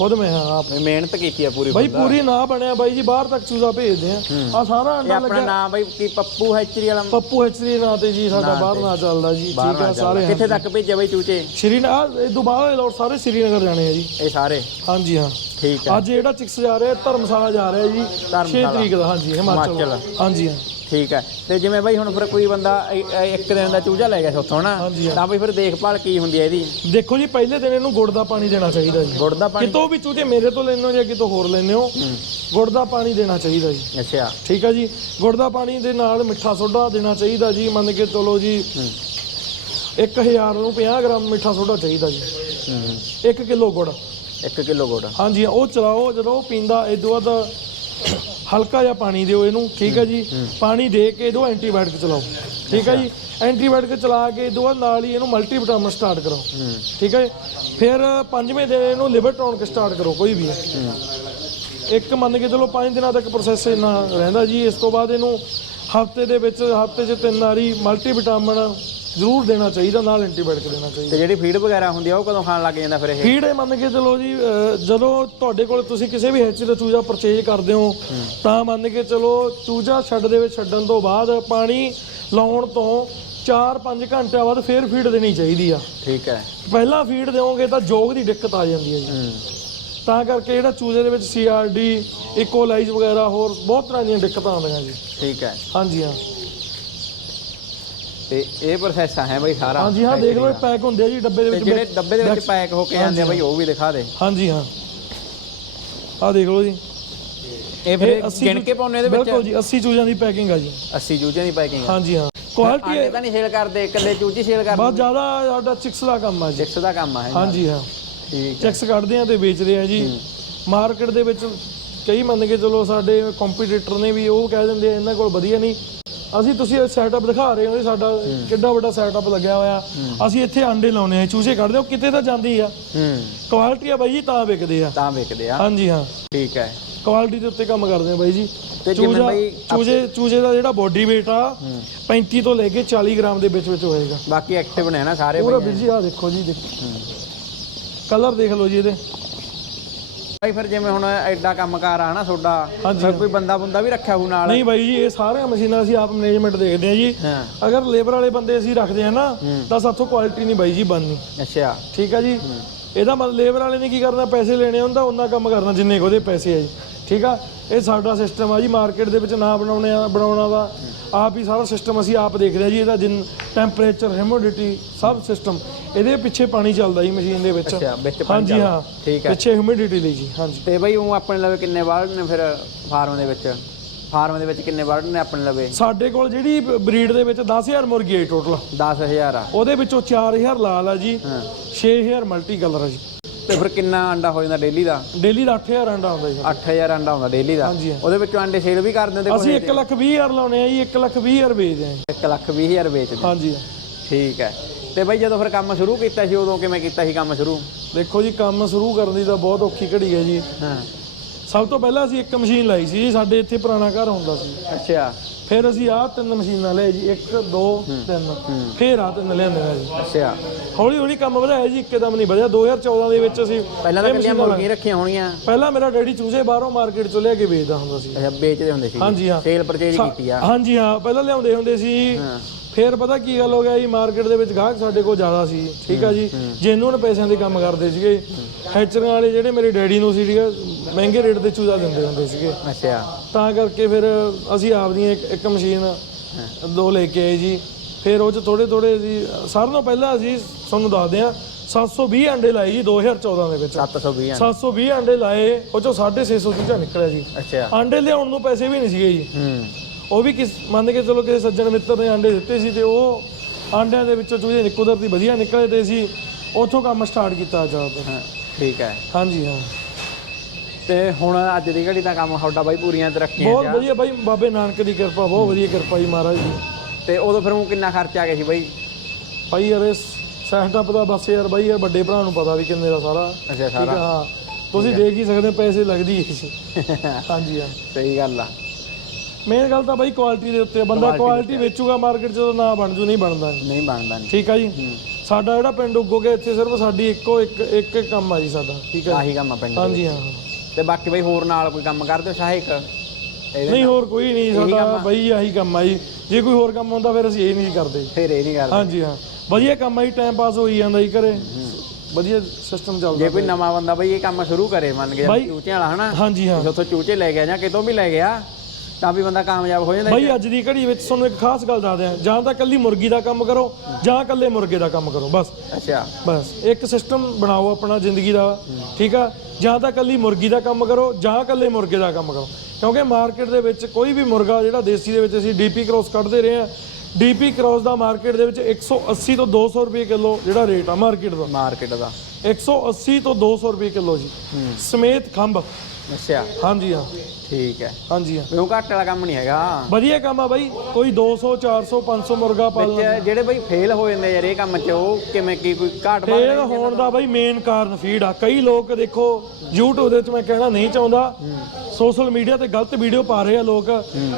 ਖੁਦ ਮੈਂ ਹਾਂ ਆਪ। ਮਿਹਨਤ ਕੀਤੀ ਆ ਪੂਰੀ ਬਾਈ ਪੂਰੀ ਨਾ ਬਣਿਆ ਬਾਈ ਜੀ ਬਾਹਰ ਤੱਕ ਚੂਜ਼ਾ ਭੇਜਦੇ ਆ। ਆ ਸਾਰਾ ਇਹ ਅੰਡਾ ਆਪਣਾ ਲੱਗਿਆ। ਨਾਮ ਬਾਈ ਕੀ ਪੱਪੂ ਹੈਚਰੀ ਵਾਲਾ? ਪੱਪੂ ਐਚਰੀ ਨਾਂ ਤੇ ਜੀ ਸਾਡਾ ਬਾਹਰ ਨਾ ਚੱਲਦਾ ਜੀ ਬਾਹਰ ਠੀਕ ਆ ਨਾ ਸਾਰੇ। ਕਿੱਥੇ ਤੱਕ ਭੇਜੇ ਬਾਈ ਚੂਚੇ? ਇਹ ਤੋਂ ਬਾਅਦ ਲੋਟ ਸਾਰੇ ਸ਼੍ਰੀਨਗਰ ਜਾਣੇ ਆ ਜੀ। ਇਹ ਸਾਰੇ? ਹਾਂਜੀ ਹਾਂ। ਠੀਕ ਹੈ ਅੱਜ ਜਿਹੜਾ ਚਿਕਸ ਜਾ ਰਿਹਾ ਧਰਮਸ਼ਾਲਾ ਜਾ ਰਿਹਾ ਜੀ 6 ਧਰਮਸ਼ਾਲਾ। ਤਰੀਕ ਦਾ ਹਾਂਜੀ ਹਿਮਾਚਲ ਹਿਮਾਚਲ। ਹਾਂਜੀ ਹਾਂ। ਠੀਕ ਹੈ। ਤੇ ਜਿਵੇਂ ਬਾਈ ਹੁਣ ਫਿਰ ਕੋਈ ਬੰਦਾ ਇ- ਇ- ਇੱਕ ਦਿਨ ਦਾ ਚੂਜਾ ਲੈ ਗਿਆ ਉੱਥੋਂ ਨਾ ਹਾਂਜੀ, ਹਾਂ। ਤਾਂ ਬਈ ਫਿਰ ਦੇਖਭਾਲ ਕੀ ਹੁੰਦੀ ਹੈ ਇਹਦੀ? ਦੇਖੋ ਜੀ ਪਹਿਲੇ ਦਿਨ ਇਹਨੂੰ ਗੁੜ ਦਾ ਪਾਣੀ ਦੇਣਾ ਚਾਹੀਦਾ ਜੀ। ਗੁੜ ਦਾ ਪਾਣੀ? ਕਿਤੋਂ ਵੀ ਚੂਚੇ ਮੇਰੇ ਤੋਂ ਲੈਣੋ ਜਾਂ ਕਿਤੋਂ ਹੋਰ ਲੈਣੇ ਹੋ? ਗੁੜ ਦਾ ਪਾਣੀ ਦੇਣਾ ਚਾਹੀਦਾ ਜੀ। ਅੱਛਾ। ਠੀਕ ਹੈ ਜੀ। ਗੁੜ ਦਾ ਪਾਣੀ ਦੇ ਨਾਲ ਮਿੱਠਾ ਸੋਡਾ ਦੇਣਾ ਚਾਹੀਦਾ ਜੀ। ਮੰਨ ਕੇ ਚਲੋ ਜੀ 1000 ਨੂੰ 50 ਗ੍ਰਾਮ ਮਿੱਠਾ ਸੋਡਾ ਚਾਹੀਦਾ ਜੀ। ਹੂੰ। 1 ਕਿਲੋ ਗੁੜ। 1 ਕਿਲੋ ਗੁੜ। ਹਾਂਜੀ ਉਹ ਚਲਾਓ ਜਦੋਂ ਉਹ ਪੀਂਦਾ ਇਹ ਤੋਂ ਬਾਅਦ ਹਲਕਾ ਜਿਹਾ ਪਾਣੀ ਦਿਓ ਇਹਨੂੰ ਠੀਕ ਹੈ ਜੀ? ਪਾਣੀ ਦੇ ਕੇ ਇਹਦੋਂ ਐਂਟੀਬਾਇਓਟਿਕ ਚਲਾਓ ਠੀਕ ਹੈ ਜੀ? ਐਂਟੀਬਾਇਓਟਿਕ ਚਲਾ ਕੇ ਬਾਅਦ ਨਾਲ ਹੀ ਇਹਨੂੰ ਮਲਟੀਵਿਟਾਮਿਨ ਸਟਾਰਟ ਕਰੋ ਠੀਕ ਹੈ? ਫਿਰ ਪੰਜਵੇਂ ਦਿਨ ਇਹਨੂੰ ਲਿਵਰ ਟੌਨਿਕ ਸਟਾਰਟ ਕਰੋ ਕੋਈ ਵੀ। ਇੱਕ ਮੰਨ ਕੇ ਚਲੋ 5 ਦਿਨਾਂ ਤੱਕ ਪ੍ਰੋਸੈਸ ਇਹਨਾਂ ਰਹਿੰਦਾ ਜੀ ਇਸ ਤੋਂ ਬਾਅਦ ਇਹਨੂੰ ਹਫ਼ਤੇ ਦੇ ਵਿੱਚ ਹਫ਼ਤੇ 'ਚ ਤਿੰਨ ਵਾਰੀ ਮਲਟੀਵਿਟਾਮਿਨ ਜ਼ਰੂਰ ਦੇਣਾ ਚਾਹੀਦਾ ਨਾਲ ਐਂਟੀਬਾਇਓਟਿਕ ਦੇਣਾ ਚਾਹੀਦਾ। ਤੇ ਜਿਹੜੀ ਫੀਡ ਵਗੈਰਾ ਹੁੰਦੀ ਆ ਉਹ ਕਦੋਂ ਖਾਣ ਲੱਗ ਜਾਂਦਾ ਫਿਰ ਇਹ? ਫੀਡ ਇਹ ਮੰਨ ਕੇ ਚਲੋ ਜੀ ਅਹ, ਜਦੋਂ ਤੁਹਾਡੇ ਕੋਲ ਤੁਸੀਂ ਕਿਸੇ ਵੀ ਹੈਚੀ ਦਾ ਚੂਜਾ ਪਰਚੇਜ ਕਰਦੇ ਹੋ ਤਾਂ ਮੰਨ ਕੇ ਚਲੋ ਚੂਜਾ ਛੱਡ ਦੇ ਵਿੱਚ ਛੱਡਣ ਤੋਂ ਬਾਅਦ ਪਾਣੀ ਲਾਉਣ ਤੋਂ 4-5 ਘੰਟਿਆਂ ਬਾਅਦ ਫੇਰ ਫੀਡ ਦੇਣੀ ਚਾਹੀਦੀ ਆ। ਠੀਕ ਹੈ। ਪਹਿਲਾਂ ਫੀਡ ਦਿਓਗੇ ਤਾਂ ਜੋਗ ਦੀ ਦਿੱਕਤ ਆ ਜਾਂਦੀ ਹੈ ਜੀ। ਹੂੰ। ਤਾਂ ਕਰਕੇ ਜਿਹੜਾ ਚੂਜ਼ੇ ਦੇ ਵਿੱਚ ਸੀਆਰਡੀ ਇਕੋਲਾਈਜ਼ ਵਗੈਰਾ ਹੋਰ ਬਹੁਤ ਤਰ੍ਹਾਂ ਦੀਆਂ ਦਿੱਕਤਾਂ ਆਉਂਦੀਆਂ ਜੀ। ਠੀਕ ਹੈ। ਹਾਂਜੀ ਹਾਂ। ਤੇ ਇਹ ਪ੍ਰੋਸੈਸ ਹੈ ਬਈ ਸਾਰਾ ਹਾਂਜੀ ਹਾਂ ਦੇਖ ਲਓ ਪੈਕ ਹੁੰਦੇ ਆ ਜੀ ਡੱਬੇ ਦੇ ਤੇ ਵਿੱਚ ਜਿਹੜੇ ਡੱਬੇ ਦੇ ਵਿੱਚ ਪੈਕ ਹੋ ਕੇ ਆਉਂਦੇ ਆ ਬਈ ਉਹ ਵੀ ਦਿਖਾ ਦੇ। ਹਾਂਜੀ ਹਾਂ। ਆਹ ਦੇਖ ਲਓ ਜੀ। ਇਹ ਫਿਰ ਇਹ 80 ਗਿਣ ਕੇ ਪਾਉਣੇ ਇਹਦੇ ਵਿੱਚ? ਬਿਲਕੁਲ ਜੀ 80 ਚੂਜ਼ਾਂ ਦੀ ਪੈਕਿੰਗ ਆ ਜੀ। 80 ਜੂਝੇ ਦੀ ਪੈਕਿੰਗ ਹਾਂਜੀ ਹਾਂ। ਕੁਆਲਿਟੀ ਆਂਡੇ ਤਾਂ ਨਹੀਂ ਸੇਲ ਕਰਦੇ ਇਕੱਲੇ ਚੂਚੀ ਸੇਲ ਕਰਦੇ। ਬਹੁਤ ਜ਼ਿਆਦਾ ਸਾਡਾ ਚਿਕਸ ਦਾ ਕੰਮ ਆ ਜੀ। 600 ਦਾ ਕੰਮ ਆ ਹਾਂਜੀ ਹਾਂ। ਠੀਕ ਚੈਕਸ ਕੱਢਦੇ ਆ ਤੇ ਵੇਚਦੇ ਆ ਜੀ। ਮਾਰਕੀਟ ਦੇ ਵਿੱਚ ਕਈ ਮੰਨ ਕੇ ਚਲੋ ਸਾਡੇ ਕੰਪੀਟੀਟਰ ਨੇ ਵੀ ਉਹ ਕਹਿ ਦਿੰਦੇ ਆ ਇਹਨਾਂ ਕੋਲ ਵਧੀਆ ਨਹੀਂ। ਅਸੀਂ ਤੁਸੀਂ ਸੈਟਅਪ ਦਿਖਾ ਰਹੇ ਹੋ ਜੀ ਸਾਡਾ ਕਿੱਡਾ ਵੱਡਾ ਸੈਟਅਪ ਲੱਗਿਆ ਹੋਇਆ। ਅਸੀਂ ਇੱਥੇ ਆਂਡੇ ਲਾਉਨੇ ਆ ਚੂਸੇ ਕੱਢਦੇ ਹੋ ਕਿਤੇ ਤਾਂ ਜਾਂਦੀ ਆ। ਹੂੰ। ਕੁਆਲਿਟੀ ਆ ਬਾਈ ਜੀ ਤਾਂ ਵਿਕਦੇ ਆ। ਤਾਂ ਵਿਕਦੇ ਆ। ਹਾਂਜੀ ਹਾਂ। ਠੀਕ ਹੈ। ਕੁਆਲਿਟੀ ਦੇ ਉੱਤੇ ਕੰਮ ਕਰਦੇ ਆ ਬਾਈ ਜੀ। ਤੇ ਜਿਵੇਂ ਚੂਜਾ ਬਾਈ ਚੂਜੇ ਚੂਜੇ ਦਾ ਜਿਹੜਾ ਬੋਡੀ weight ਆ 35 ਤੋਂ ਲੈ ਕੇ 40 ਗ੍ਰਾਮ ਦੇ ਵਿੱਚ ਵਿੱਚ ਹੋਏਗਾ। ਬਾਕੀ ਐਕਟਿਵ ਨੇ ਨਾ ਸਾਰੇ ਪੂਰਾ ਬਈ ਵੀਰ ਜੀ ਆ ਦੇਖੋ ਜੀ ਕਲਰ ਦੇਖ ਲਓ ਜੀ ਇਹਦੇ। ਬਾਈ ਫਿਰ ਜਿਵੇਂ ਹੁਣ ਐਡਾ ਕੰਮਕਾਰ ਆ ਨਾ ਤੁਹਾਡਾ। ਫਿਰ ਕੋਈ ਬੰਦਾ ਬੰਦਾ ਵੀ ਰੱਖਿਆ ਹੋਊ ਨਾਲ? ਨਹੀਂ ਬਾਈ ਜੀ ਇਹ ਸਾਰੀਆਂ ਮਸ਼ੀਨਾਂ ਅਸੀਂ ਆਪ ਮੈਨੇਜਮੈਂਟ ਦੇਖਦੇ ਆ ਜੀ। ਹਾਂ। ਅਗਰ ਲੇਬਰ ਵਾਲੇ ਬੰਦੇ ਅਸੀਂ ਰੱਖਦੇ ਆ ਨਾ ਤਾਂ ਸਾਥੋਂ ਕੁਆਲਿਟੀ ਨਹੀਂ ਬਾਈ ਜੀ ਬਣਨੀ। ਅੱਛਾ। ਠੀਕ ਆ ਜੀ? ਇਹਦਾ ਮਤਲਬ ਲੇਬਰ ਵਾਲੇ ਨੇ ਕੀ ਕਰਨਾ? ਪੈਸੇ ਲੈਣੇ ਹੁੰਦਾ ਉਹਨਾਂ ਕੰਮ ਕਰਨਾ ਜਿੰਨੇ ਉਹਦੇ ਪੈਸੇ ਆ ਜੀ। ਠੀਕ ਆ? ਇਹ ਸਾਡਾ ਸਿਸਟਮ ਆ ਜੀ ਮਾਰਕੀਟ ਦੇ ਵਿੱਚ ਨਾ ਬਣਾਉਣੇ ਆ ਬਣਾਉਣਾ ਵਾ। ਆਪ ਹੀ ਸਾਰਾ ਸਿਸਟਮ ਅਸੀਂ ਆਪ ਦੇਖਦੇ ਆ ਜੀ ਇਹਦਾ ਜਿੰਨ ਟੈਂਪਰੇਚਰ ਹਿਊਮਿਡਿਟੀ ਸਭ ਸਿਸਟਮ ਇਹਦੇ ਪਿੱਛੇ ਪਾਣੀ ਚੱਲਦਾ ਜੀ ਮਸ਼ੀਨ ਦੇ ਵਿੱਚ। ਅੱਛਾ ਵਿੱਚ ਪਾਣੀ ਹਾਂਜੀ ਹਾਂ। ਠੀਕ ਹੈ। ਪਿੱਛੇ ਹਿਊਮਿਡਿਟੀ ਲਈ ਜੀ ਹਾਂਜੀ। ਤੇ ਬਈ ਉਹ ਆਪਣੇ ਲਵੇ ਕਿੰਨੇ ਬਰਡ ਨੇ ਫਿਰ ਫਾਰਮ ਦੇ ਵਿੱਚ? ਫਾਰਮ ਦੇ ਵਿੱਚ ਕਿੰਨੇ ਬਰਡ ਨੇ ਆਪਣੇ ਲਵੇ? ਸਾਡੇ ਕੋਲ ਜਿਹੜੀ ਬਰੀਡ ਦੇ ਵਿੱਚ 10000 ਮੁਰਗੀ ਹੈ ਟੋਟਲ 10000 ਆ। ਉਹਦੇ ਵਿੱਚੋਂ 4000 ਲਾਲ ਆ ਜੀ 6000 ਮਲਟੀ ਕਲਰ ਆ ਜੀ। ਤੇ ਫਿਰ ਕਿੰਨਾ ਅੰਡਾ ਹੋ ਜਾਂਦਾ ਡੇਲੀ ਦਾ? ਡੇਲੀ ਦਾ 8000 ਅੰਡਾ ਆਉਂਦਾ ਜੀ। 8000 ਅੰਡਾ ਹੁੰਦਾ ਡੇਲੀ ਦਾ? ਹਾਂਜੀ, ਹਾਂ। ਉਹਦੇ ਵਿੱਚੋਂ ਅੰਡੇ ਸੇਲ ਵੀ ਕਰ ਦਿੰਦੇ ਅਸੀਂ 1 ਲੱਖ 20 ਹਜ਼ਾਰ ਲਾਉਣੇ ਆ ਜੀ 1 ਲੱਖ 20 ਹਜ਼ਾਰ ਵੇਚਦੇ ਆ ਜੀ। 1 ਲੱਖ 20 ਹਜ਼ਾਰ ਵੇਚਦੇ ਹਾਂਜੀ। ਠੀਕ ਹੈ। ਤੇ ਬਈ ਜਦੋਂ ਫਿਰ ਕੰਮ ਸ਼ੁਰੂ ਕੀਤਾ ਸੀ ਉਦੋਂ ਕਿਵੇਂ ਕੀਤਾ ਸੀ ਕੰਮ ਸ਼ੁਰੂ? ਦੇਖੋ ਜੀ ਕੰਮ ਸ਼ੁਰੂ ਕਰਨ ਦੀ ਤਾਂ ਬਹੁਤ ਔਖੀ ਘੜੀ ਹੈ ਜੀ। ਹਾਂ। ਸਭ ਤੋਂ ਪਹਿਲਾਂ ਅਸੀਂ ਇੱਕ ਮਸ਼ੀਨ ਲਾਈ ਸੀ ਜੀ ਸਾਡੇ ਇੱਥੇ ਪੁਰਾਣਾ ਘਰ ਹੁੰਦਾ ਸੀ। ਅੱਛਾ। ਫਿਰ ਅਸੀਂ ਆਹ ਤਿੰਨ ਮਸ਼ੀਨਾਂ ਲਏ ਜੀ 1 2 3 ਫਿਰ ਆਹ ਤਿੰਨ ਲਿਆਂਦੀਆਂ ਜੀ। ਅੱਛਾ। ਹੌਲੀ ਹੌਲੀ ਕੰਮ ਵਧਾਇਆ ਜੀ ਇੱਕਦਮ ਨਹੀਂ ਵਧਿਆ। 2014 ਦੇ ਵਿੱਚ ਅਸੀਂ ਪਹਿਲਾਂ ਤਾਂ ਇਹ ਕੱਲੀਆਂ ਮਸ਼ੀਨਾਂ ਮੁਰਗੀਆਂ ਰੱਖੀਆਂ ਹੋਣੀਆਂ ਪਹਿਲਾਂ ਮੇਰਾ ਡੈਡੀ ਚੂਸੇ ਬਾਹਰੋਂ ਮਾਰਕੀਟ ਚੋਂ ਲਿਆ ਕੇ ਵੇਚਦਾ ਹੁੰਦਾ ਸੀ। ਅੱਛਾ ਵੇਚਦੇ ਹੁੰਦੇ ਸੀ ਹਾਂਜੀ ਹਾਂ। ਸੇਲ ਪਰਚੇਜ ਕੀਤੀ ਆ। ਹਾਂਜੀ ਹਾਂ। ਪਹਿਲਾਂ ਲਿਆਉਂਦੇ ਹੁੰਦੇ ਸੀ। ਹਾਂ। ਫੇਰ ਪਤਾ ਕੀ ਗੱਲ ਹੋ ਗਿਆ ਜੀ ਮਾਰਕੀਟ ਦੇ ਵਿੱਚ ਗਾਹਕ ਸਾਡੇ ਕੋਲ ਜ਼ਿਆਦਾ ਸੀ ਠੀਕ ਆ ਜੀ ਜੈਨੂਨ ਪੈਸਿਆਂ ਦੇ ਕੰਮ ਕਰਦੇ ਸੀਗੇ। ਹੈਚਰਾਂ ਵਾਲੇ ਜਿਹੜੇ ਮੇਰੇ ਡੈਡੀ ਨੂੰ ਸੀ ਠੀਕ ਆ ਮਹਿੰਗੇ ਰੇਟ ਤੇ ਚੂਜ਼ਾ ਦਿੰਦੇ ਹੁੰਦੇ ਸੀਗੇ। ਅੱਛਾ। ਤਾਂ ਕਰਕੇ ਫਿਰ ਅਸੀਂ ਆਪਦੀਆਂ ਇੱਕ ਇੱਕ ਮਸ਼ੀਨ ਦੋ ਲੈ ਕੇ ਆਏ ਜੀ। ਫਿਰ ਉਹ ਚ ਥੋੜੇ ਥੋੜੇ ਜੀ ਸਾਰਿਆਂ ਤੋਂ ਪਹਿਲਾਂ ਅਸੀਂ ਤੁਹਾਨੂੰ ਦੱਸਦੇ ਆ 720 ਅੰਡੇ ਲਾਏ ਜੀ 2014 ਦੇ ਵਿੱਚ। 720 ਆ 720 ਅੰਡੇ। ਲਾਏ ਉਹ ਚੋਂ 650 ਚੂਜ਼ਾ ਨਿਕਲਿਆ ਜੀ। ਅੱਛਾ। ਆਂਡੇ ਲਿਆਉਣ ਨੂੰ ਪੈਸੇ ਵੀ ਨਹੀਂ ਸੀਗੇ ਜੀ। ਹੂੰ। ਉਹ ਵੀ ਕਿਸ ਮੰਨ ਕੇ ਚਲੋ ਕਿਸੇ ਸੱਜਣ ਮਿੱਤਰ ਨੇ ਆਂਡੇ ਦਿੱਤੇ ਸੀ ਤੇ ਉਹ ਆਂਡਿਆਂ ਦੇ ਵਿੱਚੋਂ ਚੂਹੇ ਕੁਦਰਤੀ ਵਧੀਆ ਨਿਕਲੇ ਤੇ ਸੀ ਉੱਥੋਂ ਕੰਮ ਸਟਾਰਟ ਕੀਤਾ ਜਾ ਹਾਂ, ਠੀਕ ਹੈ। ਹਾਂਜੀ ਹਾਂ। ਤੇ ਹੁਣ ਅੱਜ ਦੀ ਘੜੀ ਦਾ ਕੰਮ ਤੁਹਾਡਾ ਬਾਈ ਪੂਰੀਆਂ ਤਰੱਕੀਆਂ ਬਹੁਤ। ਵਧੀਆ ਬਾਈ ਬਾਬੇ ਨਾਨਕ ਦੀ ਕਿਰਪਾ ਬਹੁਤ ਵਧੀਆ ਕਿਰਪਾ ਜੀ ਮਹਾਰਾਜ ਦੀ। ਤੇ ਉਦੋਂ ਫਿਰ ਉਹ ਕਿੰਨਾ ਖਰਚਾ ਆ ਗਿਆ ਸੀ ਬਾਈ? ਭਾਈ ਯਾਰ ਇਸ ਸੈਟਅਪ ਦਾ ਬਸ ਯਾਰ ਬਾਈ ਯਾਰ ਵੱਡੇ ਭਰਾ ਨੂੰ ਪਤਾ ਵੀ ਕਿੰਨੇ ਦਾ ਸਾਰਾ। ਅੱਛਾ ਸਾਰਾ। ਹਾਂ। ਤੁਸੀਂ ਦੇਖ ਹੀ ਸਕਦੇ ਹੋ, ਪੈਸੇ ਲੱਗਦੀ ਹੀ। ਹਾਂਜੀ ਹਾਂ। ਸਹੀ ਗੱਲ ਆ। ਮੇਨ ਗੱਲ ਤਾਂ ਬਾਈ ਕੁਆਲਿਟੀ ਦੇ ਉੱਤੇ ਆ। ਬੰਦਾ ਕੁਆਲਿਟੀ ਵੇਚੂਗਾ ਮਾਰਕੀਟ 'ਚ ਤਾਂ ਨਾ ਬਣ ਜੂ ਨਹੀਂ ਬਣਦਾ ਨਹੀਂ ਬਣਦਾ ਨਹੀਂ ਠੀਕ ਆ ਜੀ? ਸਾਡਾ ਜਿਹੜਾ ਪਿੰਡ ਉੱਗੋਗੇ ਇੱਥੇ ਸਿਰਫ ਸਾਡੀ ਇੱਕੋ ਇੱਕ ਇੱਕ ਇੱਕ ਕੰਮ ਆ ਜੀ ਸਾਡਾ। ਠੀਕ ਆ ਆਹੀ ਕੰਮ ਆ ਪਿੰਡ। ਹਾਂਜੀ ਹਾਂ। ਤੇ ਬਾਕੀ ਬਾਈ ਹੋਰ ਨਾਲ ਕੋਈ ਕੰਮ ਕਰਦੇ ਹੋ ਸਹਾਇਕ ਇਹਦੇ ਨਹੀਂ ਹੋਰ ਕੋਈ ਨਹੀਂ ਸਾਡਾ ਬਈ ਆਹੀ ਕੰਮ ਆ ਜੀ। ਜੇ ਕੋਈ ਹੋਰ ਕੰਮ ਹੁੰਦਾ ਫਿਰ ਅਸੀਂ ਇਹ ਨਹੀਂ ਕਰਦੇ। ਫਿਰ ਇਹ ਨਹੀਂ ਕਰਦੇ। ਹਾਂਜੀ ਹਾਂ। ਵਧੀਆ ਕੰਮ ਆ ਜੀ ਟਾਈਮ ਪਾਸ ਹੋਈ ਜਾਂਦਾ ਜੀ ਘਰੇ। ਵਧੀਆ ਸਿਸਟਮ ਚੱਲਦਾ ਜੇ ਕੋਈ ਨਵਾਂ ਬੰਦਾ ਬਾਈ ਇਹ ਕੰਮ ਸ਼ੁਰੂ ਕਰੇ ਮੰਨ ਕੇ ਬਾਈ- ਚੂਚਿਆਂ ਵਾਲਾ ਹਨਾ? ਹਾਂਜੀ ਹਾਂ। ਜੇ ਉੱਥੋਂ ਚੂਚੇ ਲੈ ਗਿਆ ਜਾਂ ਕਿਤੋਂ ਵੀ ਲੈ ਗਿਆ ਤਾਂ ਵੀ ਬੰਦਾ ਕਾਮਯਾਬ ਹੋ ਜਾਂਦਾ ਬਈ ਅੱਜ ਦੀ ਘੜੀ ਵਿੱਚ ਤੁਹਾਨੂੰ ਇੱਕ ਖਾਸ ਗੱਲ ਦੱਸਦੇ ਆ ਜਾਂ ਤਾਂ ਕੱਲੀ ਮੁਰਗੀ ਦਾ ਕੰਮ ਕਰੋ ਜਾਂ ਕੱਲੇ ਮੁਰਗੇ ਦਾ ਕੰਮ ਕਰੋ ਬਸ। ਅੱਛਾ। ਬਸ ਇੱਕ ਸਿਸਟਮ ਬਣਾਓ ਆਪਣਾ ਜ਼ਿੰਦਗੀ ਦਾ ਠੀਕ ਆ? ਜਾਂ ਤਾਂ ਕੱਲੀ ਮੁਰਗੀ ਦਾ ਕੰਮ ਕਰੋ ਜਾਂ ਕੱਲੇ ਮੁਰਗੇ ਦਾ ਕੰਮ ਕਰੋ। ਕਿਉਂਕਿ ਮਾਰਕੀਟ ਦੇ ਵਿੱਚ ਕੋਈ ਵੀ ਮੁਰਗਾ ਜਿਹੜਾ ਦੇਸੀ ਦੇ ਵਿੱਚ ਅਸੀਂ ਡੀਪੀ ਕ੍ਰੋਸ ਕੱਢਦੇ ਰਹੇ ਆ ਡੀਪੀ ਕ੍ਰੋਸ ਦਾ ਮਾਰਕੀਟ ਦੇ ਵਿੱਚ 180 ਤੋਂ 200 ਰੁਪਏ ਕਿਲੋ ਜਿਹੜਾ ਰੇਟ ਆ ਮਾਰਕੀਟ ਦਾ। ਮਾਰਕੀਟ ਦਾ। 180 ਤੋਂ 200 ਰੁਪਏ ਕਿਲੋ ਜੀ। ਸਮੇਤ ਖੰਭ। ਅੱਛਾ। ਹਾਂਜੀ ਹਾਂ। ਠੀਕ ਹੈ। ਹਾਂਜੀ ਹਾਂ। ਵੀ ਉਹ ਘੱਟ ਵਾਲਾ ਕੰਮ ਨਹੀਂ ਹੈਗਾ। ਵਧੀਆ ਕੰਮ ਆ ਬਾਈ। ਕੋਈ 200 400 500 ਮੁਰਗਾ ਪਾਲ ਵਿੱਚ ਜਿਹੜੇ ਬਾਈ ਫੇਲ ਹੋ ਜਾਂਦੇ ਯਾਰ ਇਹ ਕੰਮ 'ਚ ਉਹ ਕਿਵੇਂ ਕੀ ਕੋਈ ਘਾਟ ਵੱਧ ਫੇਲ ਹੋਣ ਦਾ ਬਾਈ ਮੇਨ ਕਾਰਨ ਫੀਡ ਆ। ਕਈ ਲੋਕ ਦੇਖੋ YouTube ਦੇ ਵਿੱਚ ਮੈਂ ਕਹਿਣਾ ਨਹੀਂ ਚਾਹੁੰਦਾ। ਸੋਸ਼ਲ ਮੀਡੀਆ ਤੇ ਗਲਤ ਵੀਡੀਓ ਪਾ ਰਹੇ ਆ ਲੋਕ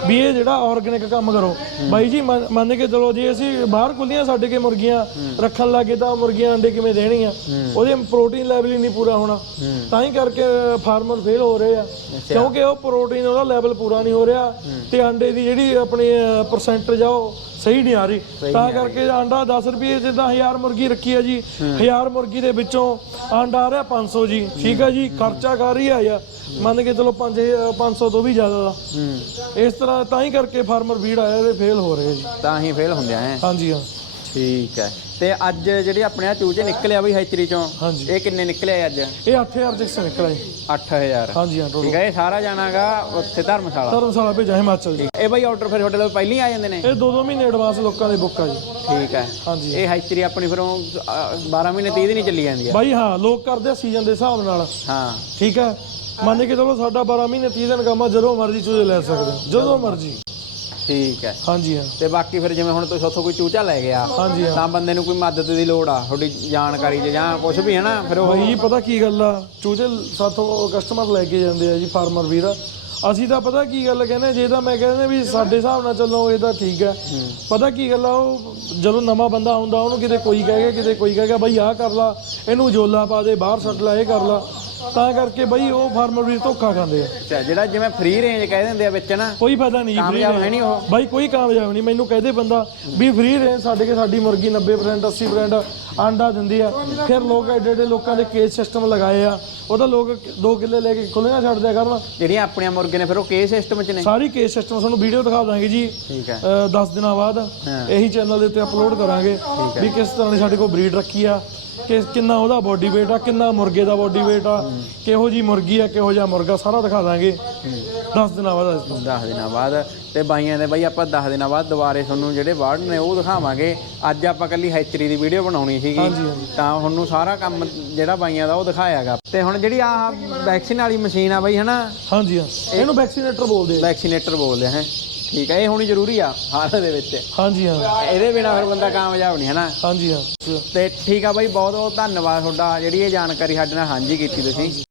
ਵੀ ਇਹ ਜਿਹੜਾ ਆਰਗੈਨਿਕ ਕੰਮ ਕਰੋ। ਬਾਈ ਜੀ ਮੰਨ ਮੰਨ ਕੇ ਚਲੋ ਜੇ ਅਸੀਂ ਬਾਹਰ ਖੁੱਲੀਆਂ ਛੱਡ ਕੇ ਮੁਰਗੀਆਂ ਰੱਖਣ ਲੱਗੇ ਤਾਂ ਮੁਰਗੀਆਂ ਅੰਡੇ ਕਿਵੇਂ ਦੇਣਗੀਆਂ? ਉਹਦੇ ਪ੍ਰੋਟੀਨ ਲੈਵਲ ਹੀ ਨਹੀਂ ਪੂਰਾ ਹੋਣਾ। ਤਾਂ ਹੀ ਕਰਕੇ ਫਾਰਮਰ ਫੇਲ ਹੋ ਰਹੇ ਆ। ਕਿਉਂਕਿ ਉਹ ਪ੍ਰੋਟੀਨ ਉਹਦਾ ਲੈਵਲ ਪੂਰਾ ਨਹੀਂ ਹੋ ਰਿਹਾ ਤੇ ਅੰਡੇ ਦੀ ਜਿਹੜੀ ਆਪਣੀ ਪਰਸੈਂਟੇਜ ਆ ਉਹ ਸਹੀ ਨਹੀਂ ਆ ਰਹੀ। ਤਾਂ ਕਰਕੇ ਆਂਡਾ 10 ਰੁਪਏ ਜਿੱਦਾਂ 1000 ਮੁਰਗੀ ਰੱਖੀ ਹੈ ਜੀ 1000 ਮੁਰਗੀ ਦੇ ਵਿੱਚੋਂ ਆਂਡਾ ਆ ਰਿਹਾ 500 ਜੀ। ਠੀਕ ਹੈ ਜੀ ਖਰਚਾ ਕਰ ਰਹੀ ਆ ਯਾ ਮੰਨ ਕੇ ਚਲੋ 5 500 ਤੋਂ ਵੀ ਜ਼ਿਆਦਾ ਦਾ। ਹੂੰ। ਇਸ ਤਰ੍ਹਾਂ ਤਾਂ ਹੀ ਕਰਕੇ ਫਾਰਮਰ ਵੀੜ ਆਇਆ ਤੇ ਫੇਲ ਹੋ ਰਹੇ ਜੀ। ਤਾਂ ਹੀ ਫੇਲ ਹੁੰਦੇ ਆ ਹਾਂਜੀ ਹਾਂ। ਠੀਕ ਹੈ। ਤੇ ਅੱਜ ਜਿਹੜੇ ਆਪਣੇ ਆ ਚੂਚੇ ਨਿਕਲਿਆ ਬਈ ਹੈਚਰੀ ਚੋਂ ਇਹ ਕਿੰਨੇ ਨਿਕਲੇ ਅੱਜ? ਇਹ 8000 ਜਿਕਸ ਨਿਕਲਿਆ ਜੀ। 8000 ਹਾਂਜੀ ਹਾਂ ਠੀਕ ਹੈ ਇਹ ਸਾਰਾ ਜਾਣਾਗਾ ਉੱਥੇ ਧਰਮਸ਼ਾਲਾ? ਧਰਮਸ਼ਾਲਾ ਭੇਜਿਆ ਹਿਮਾਚਲ ਜੀ। ਇਹ ਬਈ ਆਰਡਰ ਫਿਰ ਤੁਹਾਡੇ ਲਈ ਪਹਿਲਾਂ ਹੀ ਆ ਜਾਂਦੇ ਨੇ? ਇਹ ਦੋ ਦੋ ਮਹੀਨੇ ਐਡਵਾਂਸ ਲੋਕਾਂ ਦੇ ਬੁੱਕ ਆ ਜੀ। ਠੀਕ ਹੈ। ਹਾਂਜੀ। ਇਹ ਹੈਚਰੀ ਆਪਣੀ ਫਿਰ ਉਹ, ਅ, 12 ਮਹੀਨੇ 30 ਦਿਨ ਹੀ ਚੱਲੀ ਜਾਂਦੀ ਆ। ਬਾਈ ਹਾਂ ਲੋਕ ਕਰਦੇ ਸੀਜ਼ਨ ਦੇ ਹਿਸਾਬ ਨਾਲ। ਹਾਂ। ਠੀਕ ਹੈ। ਮੰਨ ਕੇ ਚਲੋ ਸਾਡਾ 12 ਮਹੀਨੇ 30 ਦਿਨ ਕੰਮ ਆ ਜਦੋਂ ਮਰਜ਼ੀ ਚੂਜੇ ਲੈ ਸਕਦੇ ਹੋ, ਜਦੋਂ ਮਰਜ਼ੀ। ਠੀਕ ਹੈ। ਹਾਂਜੀ ਹਾਂ। ਤੇ ਬਾਕੀ ਫਿਰ ਜਿਵੇਂ ਹੁਣ ਤੁਸੀਂ ਉੱਥੋਂ ਕੋਈ ਚੂਚਾ ਲੈ ਗਿਆ ਹਾਂਜੀ ਹਾਂ। ਤਾਂ ਬੰਦੇ ਨੂੰ ਕੋਈ ਮਦਦ ਦੀ ਲੋੜ ਆ ਤੁਹਾਡੀ ਜਾਣਕਾਰੀ 'ਚ ਜਾਂ ਕੁਝ ਵੀ ਹੈ ਨਾ ਫਿਰ ਉਹ ਜੀ ਪਤਾ ਕੀ ਗੱਲ ਆ? ਚੂਜੇ ਸਾਥੋਂ ਕਸਟਮਰ ਲੈ ਕੇ ਜਾਂਦੇ ਆ ਜੀ ਫਾਰਮਰ ਵੀਰ। ਅਸੀਂ ਤਾਂ ਪਤਾ ਕੀ ਗੱਲ ਕਹਿੰਦੇ ਜੇ ਤਾਂ ਮੈਂ ਕਹਿੰਦੇ ਵੀ ਸਾਡੇ ਹਿਸਾਬ ਨਾਲ ਚੱਲੋ ਇਹ ਤਾਂ ਠੀਕ ਹੈ। ਪਤਾ ਕੀ ਗੱਲ ਆ ਉਹ ਜਦੋਂ ਨਵਾਂ ਬੰਦਾ ਆਉਂਦਾ ਉਹਨੂੰ ਕਿਤੇ ਕੋਈ ਕਹੇਗਾ ਕਿਤੇ ਕੋਈ ਕਹੇਗਾ ਬਈ ਆਹ ਕਰ ਲਾ ਇਹਨੂੰ ਜੋਲਾ ਪਾ ਦੇ ਬਾਹਰ ਛੱਡ ਲਾ ਇਹ ਕਰ ਲਾ। ਤਾਂ ਕਰਕੇ ਬਈ ਉਹ ਫਾਰਮਰ ਵੀਰ ਧੋਖਾ ਖਾਂਦੇ ਆ। ਅੱਛਾ ਜਿਹੜਾ ਜਿਵੇਂ ਫ੍ਰੀ ਰੇਂਜ ਕਹਿ ਦਿੰਦੇ ਆ ਵਿੱਚ ਨਾ ਕੋਈ ਫਾਇਦਾ ਨਹੀਂ free ਕਾਮਯਾਬ range। ਹੈ ਨਹੀਂ ਉਹ? ਬਾਈ ਕੋਈ ਕਾਮਯਾਬ ਨਹੀਂ ਮੈਨੂੰ ਕਹਦੇ ਬੰਦਾ ਵੀ ਫ੍ਰੀ ਰੇਂਜ ਛੱਡ ਕੇ ਸਾਡੀ ਮੁਰਗੀ 90% 80% ਆਂਡਾ ਦਿੰਦੀ ਆ। ਫਿਰ ਲੋਕ ਐਡੇ ਐਡੇ ਲੋਕਾਂ ਦੇ ਕੇਸ ਸਿਸਟਮ ਲਗਾਏ ਆ। ਉਹਦਾ ਲੋਕ 2 ਕਿੱਲੇ ਲੈ ਕੇ ਖੁੱਲੀਆਂ ਛੱਡ ਦਿਆ ਕਰਨ। ਜਿਹੜੀਆਂ ਆਪਣੀਆਂ ਮੁਰਗੇ ਨੇ ਫਿਰ ਉਹ ਕੇ ਸਿਸਟਮ 'ਚ ਨੇ? ਸਾਰੀ ਕੇਸ ਸਿਸਟਮ ਤੁਹਾਨੂੰ ਵੀਡੀਓ ਦਿਖਾ ਦਾਂਗੇ ਜੀ। ਠੀਕ ਹੈ। 10 ਦਿਨਾਂ ਬਾਅਦ ਇਹੀ ਚੈਨਲ ਦੇ ਉੱਤੇ ਅਪਲੋਡ ਕਰਾਂਗੇ ਵੀ ਕਿਸ ਤਰ੍ਹਾਂ ਦੀ ਸਾਡੇ ਕੋਲ ਬਰੀਡ ਰੱਖੀ ਆ। ਕਿ ਕਿੰਨਾ ਉਹਦਾ ਬੋਡੀ weight ਆ ਕਿੰਨਾ ਮੁਰਗੇ ਦਾ ਬੋਡੀ weight ਆ ਕਿਹੋ ਜੀ ਮੁਰਗੀ ਆ ਕਿਹੋ ਜਿਹਾ ਮੁਰਗਾ ਸਾਰਾ ਦਿਖਾ ਦਾਂਗੇ। 10 ਦਿਨਾਂ ਬਾਅਦ ਇਸ ਤੋਂ। 10 ਦਿਨਾਂ ਬਾਅਦ ਤੇ ਬਾਈਆਂ ਦੇ ਬਾਈ ਆਪਾਂ 10 ਦਿਨਾਂ ਬਾਅਦ ਦੁਬਾਰੇ ਤੁਹਾਨੂੰ ਜਿਹੜੇ ਵਾਰਡ ਨੇ ਉਹ ਦਿਖਾਵਾਂਗੇ। ਅੱਜ ਆਪਾਂ ਕੱਲੀ ਹੈਚਰੀ ਦੀ ਵੀਡੀਓ ਬਣਾਉਣੀ ਸੀਗੀ। ਤਾਂ ਤੁਹਾਨੂੰ ਸਾਰਾ ਕੰਮ ਜਿਹੜਾ ਬਾਈਆਂ ਦਾ ਉਹ ਦਿਖਾਇਆਗਾ। ਤੇ ਹੁਣ ਜਿਹੜੀ ਆਹ ਵੈਕਸੀਨ ਵਾਲੀ ਮਸ਼ੀਨ ਆ ਬਾਈ ਹਨਾ? ਹਾਂਜੀ ਹਾਂ। ਇਹਨੂੰ ਵੈਕਸੀਨੇਟਰ ਬੋਲਦੇ ਆ। ਵੈਕਸੀਨੇਟਰ ਬੋਲਦੇ ਆ ਹੈ। ਠੀਕ ਹੈ ਇਹ ਹੋਣੀ ਜ਼ਰੂਰੀ ਆ ਹਾਲ ਦੇ ਵਿੱਚ। ਹਾਂਜੀ ਹਾਂ। ਇਹਦੇ ਬਿਨਾ ਫਿਰ ਬੰਦਾ ਕਾਮਯਾਬ ਨਹੀਂ ਹਨਾ? ਹਾਂਜੀ ਹਾਂ। ਤੇ ਠੀਕ ਆ ਬਾਈ ਬਹੁਤ ਬਹੁਤ ਧੰਨਵਾਦ ਤੁਹਾਡਾ ਜਿਹੜੀ ਇਹ ਜਾਣਕਾਰੀ ਸਾਡੇ ਨਾਲ ਸਾਂਝੀ ਕੀਤੀ ਤੁਸੀਂ।